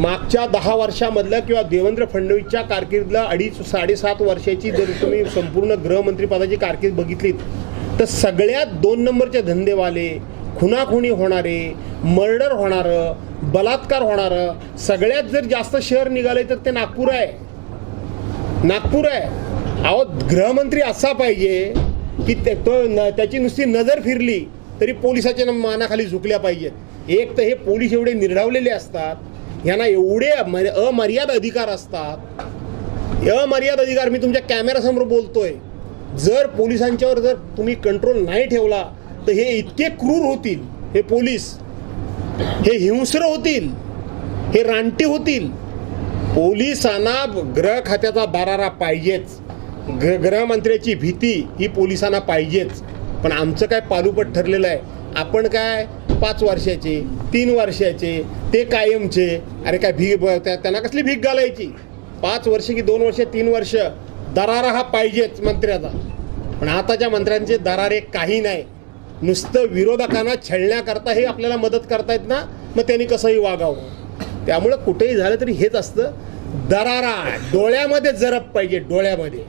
मागच्या दहा वर्षामधलं किंवा देवेंद्र फडणवीसच्या कारकिर्दीला अडीच साडेसात वर्षाची जर तुम्ही संपूर्ण गृहमंत्रीपदाची कारकीर्द बघितलीत तर सगळ्यात दोन नंबरचे धंदेवाले खुनाखुनी होणारे मर्डर होणारं बलात्कार होणारं सगळ्यात जर जास्त शहर निघाले तर ते नागपूर आहे. नागपूर आहे. अहो गृहमंत्री असा पाहिजे की ते- तो न- त्याची नुसती नजर फिरली तरी पोलिसाच्या मानाखाली झुकल्या पाहिजेत. एक तर हे पोलीस एवढे निर्ढावलेले असतात यांना एवढे अमर्याद अधिकार असतात. अमर्याद अधिकार मी तुमच्या कॅमेरासमोर बोलतोय. जर पोलिसांच्यावर जर तुम्ही कंट्रोल नाही ठेवला तर हे इतके क्रूर होतील. हे पोलीस हे हिंस्र होतील. हे रानटी होतील. पोलिसांना ग्रह खात्याचा बारारा पाहिजेच. ग्र गृहमंत्र्याची भीती ही पोलिसांना पाहिजेच. पण आमचं काय पालुपट ठरलेलं आहे? आपण काय पाच वर्षाचे तीन वर्षाचे ते कायमचे. अरे काय भीक त्यांना कसली भीक घालायची? पाच वर्ष की दोन वर्ष तीन वर्ष? दरारा हा पाहिजेच मंत्र्याचा. पण आताच्या मंत्र्यांचे दरारे काही नाही. नुसतं विरोधकांना छळण्याकरता हे आपल्याला मदत करतायत ना मग त्यांनी कसंही वागावं. त्यामुळं कुठेही झालं तरी हेच असतं. दरारा डोळ्यामध्ये जरप पाहिजे डोळ्यामध्ये.